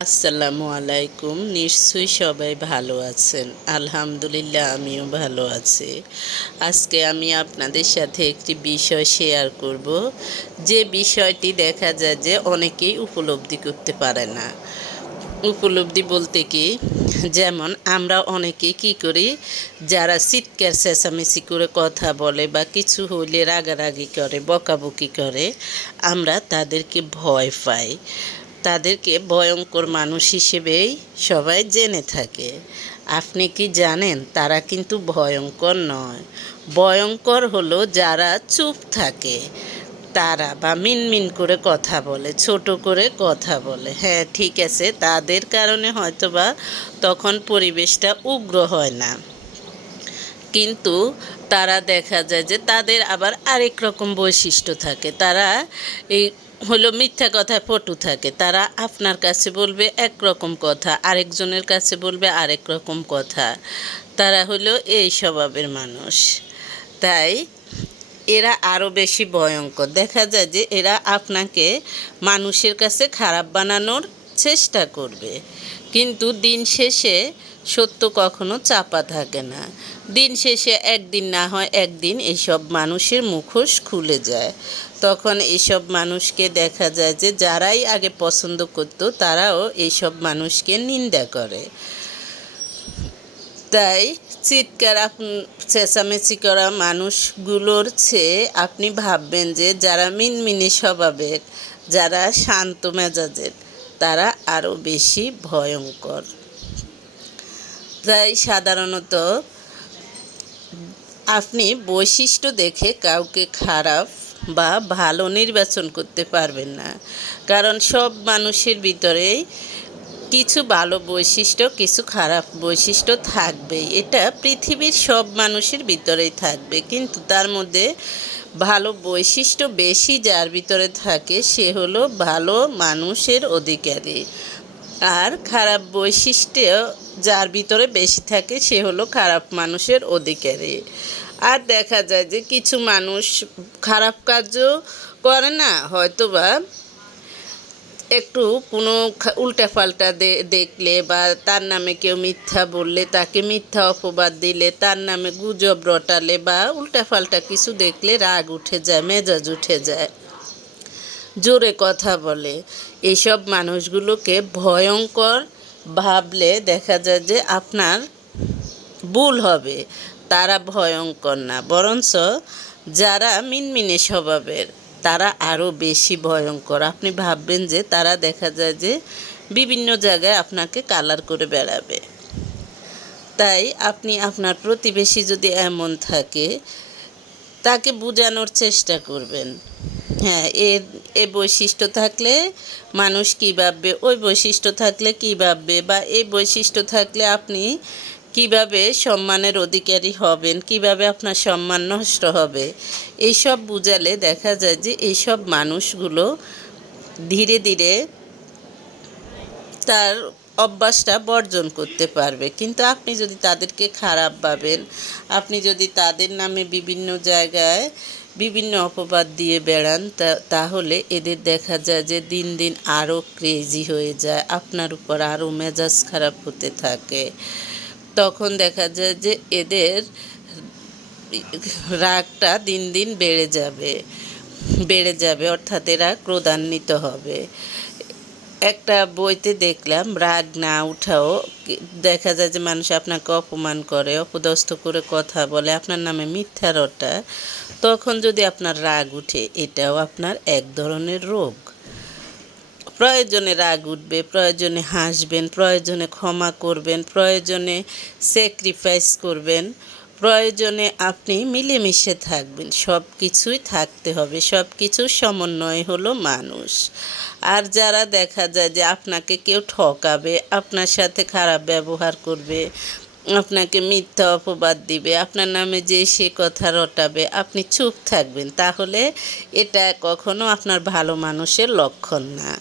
আসসালামু আলাইকুম। নিশ্চয়ই সবাই ভালো আছেন। আলহামদুলিল্লাহ, আমিও ভালো আছি। আজকে আমি আপনাদের সাথে একটি বিষয় শেয়ার করব। যে বিষয়টি দেখা যায় যে অনেকেই উপলব্ধি করতে পারে না। উপলব্ধি বলতে কি? যেমন আমরা অনেকে কি করি? যারা চিৎকার, চেঁচামেচি করে কথা বলে বা কিছু হইলে রাগারাগি করে, বকাবকি করে, আমরা তাদেরকে ভয় পাই। তাদেরকে ভয়ঙ্কর মানুষ হিসেবেই সবাই জেনে থাকে। আপনি কি জানেন, তারা কিন্তু ভয়ঙ্কর নয়। ভয়ঙ্কর হলো যারা চুপ থাকে। তারা বা মিনমিন করে কথা বলে, ছোট করে কথা বলে। হ্যাঁ ঠিক আছে, তাদের কারণে হয়তোবা তখন পরিবেশটা উগ্র হয় না। কিন্তু তারা দেখা যায় যে তাদের আবার আরেক রকম বৈশিষ্ট্য থাকে। তারা এই হলো মিথ্যা কথায় পটু থাকে। তারা আপনার কাছে বলবে একরকম কথা, আরেকজনের কাছে বলবে আরেক রকম কথা। তারা হলো এই স্বভাবের মানুষ। তাই এরা আরও বেশি ভয়ঙ্কর। দেখা যায় যে এরা আপনাকে মানুষের কাছে খারাপ বানানোর চেষ্টা করবে। কিন্তু দিন শেষে সত্য কখনো চাপা থাকে না। দিন শেষে একদিন না হয় একদিন এইসব মানুষের মুখোশ খুলে যায়। তখন এইসব মানুষকে দেখা যায় যে, যারাই আগে পছন্দ করতো, তারাও এইসব মানুষকে নিন্দা করে। তাই চিৎকার চেঁচামেচি করা মানুষগুলোর চেয়ে আপনি ভাববেন যে, যারা মিনমিনে স্বভাবের, যারা শান্ত মেজাজের তারা আরও বেশি ভয়ঙ্কর। তাই সাধারণত আপনি বৈশিষ্ট্য দেখে কাউকে খারাপ বা ভালো নির্বাচন করতে পারবেন না। কারণ সব মানুষের ভিতরেই কিছু ভালো বৈশিষ্ট্য, কিছু খারাপ বৈশিষ্ট্য থাকবেই। এটা পৃথিবীর সব মানুষের ভিতরেই থাকবে। কিন্তু তার মধ্যে ভালো বৈশিষ্ট্য বেশি যার ভিতরে থাকে সে হলো ভালো মানুষের অধিকারী। আর খারাপ বৈশিষ্ট্য যার ভিতরে বেশি থাকে সে হলো খারাপ মানুষের অধিকারী। আর দেখা যায় যে কিছু মানুষ খারাপ কাজও করে না, হয়তোবা একটু কোনো উল্টাপাল্টা দেখলে বা তার নামে কেউ মিথ্যা বললে, তাকে মিথ্যা অপবাদ দিলে, তার নামে গুজব রটালে বা উল্টাপাল্টা কিছু দেখলে রাগ উঠে যায়, মেজাজ উঠে যায়, জোরে কথা বলে। এইসব মানুষগুলোকে ভয়ঙ্কর ভাবলে দেখা যায় যে আপনার ভুল হবে। তারা ভয়ঙ্কর না, বরঞ্চ যারা মিনমিনে স্বভাবের। তারা আরও বেশি ভয়ঙ্কর। আপনি ভাববেন যে তারা দেখা যায় যে বিভিন্ন জায়গায় আপনাকে কালার করে বেড়াবে। তাই আপনি আপনার প্রতিবেশী যদি এমন থাকে, তাকে বোঝানোর চেষ্টা করবেন। হ্যাঁ এর, এ বৈশিষ্ট্য থাকলে মানুষ কী ভাববে, ওই বৈশিষ্ট্য থাকলে কী ভাববে, বা এই বৈশিষ্ট্য থাকলে আপনি কীভাবে সম্মানের অধিকারী হবেন? কীভাবে আপনার সম্মান নষ্ট হবে? এইসব বুঝালে দেখা যায় যে এইসব মানুষগুলো ধীরে ধীরে তার অভ্যাসটা বর্জন করতে পারবে। কিন্তু আপনি যদি তাদেরকে খারাপ ভাবেন, আপনি যদি তাদের নামে বিভিন্ন জায়গায় বিভিন্ন অপবাদ দিয়ে বেড়ান তাহলে এদের দেখা যায় যে দিন দিন আরও ক্রেজি হয়ে যায়। আপনার উপর আরও মেজাজ খারাপ হতে থাকে। তখন দেখা যায় যে এদের রাগটা দিন দিন বেড়ে যাবে বেড়ে যাবে, অর্থাৎ এরা ক্রোধান্বিত হবে। একটা বইতে দেখলাম, রাগ না উঠাও, দেখা যায় যে মানুষ আপনাকে অপমান করে, অপদস্থ করে কথা বলে, আপনার নামে মিথ্যা তখন যদি আপনার রাগ উঠে, এটাও আপনার এক ধরনের রোগ। প্রয়োজনে রাগ উঠবে, প্রয়োজনে হাসবেন, প্রয়োজনে ক্ষমা করবেন, প্রয়োজনে স্যাক্রিফাইস করবেন, প্রয়োজনে আপনি মিলেমিশে থাকবেন। সব কিছুই থাকতে হবে সব কিছুর সমন্বয় হলো মানুষ। আর যারা দেখা যায় যে আপনাকে কেউ ঠকাবে, আপনার সাথে খারাপ ব্যবহার করবে, আপনাকে মিথ্যা অপবাদ দিবে, আপনার নামে যে সে কথা রটাবে, আপনি চুপ থাকবেন। তাহলে এটা কখনো আপনার ভালো মানুষের লক্ষণ না।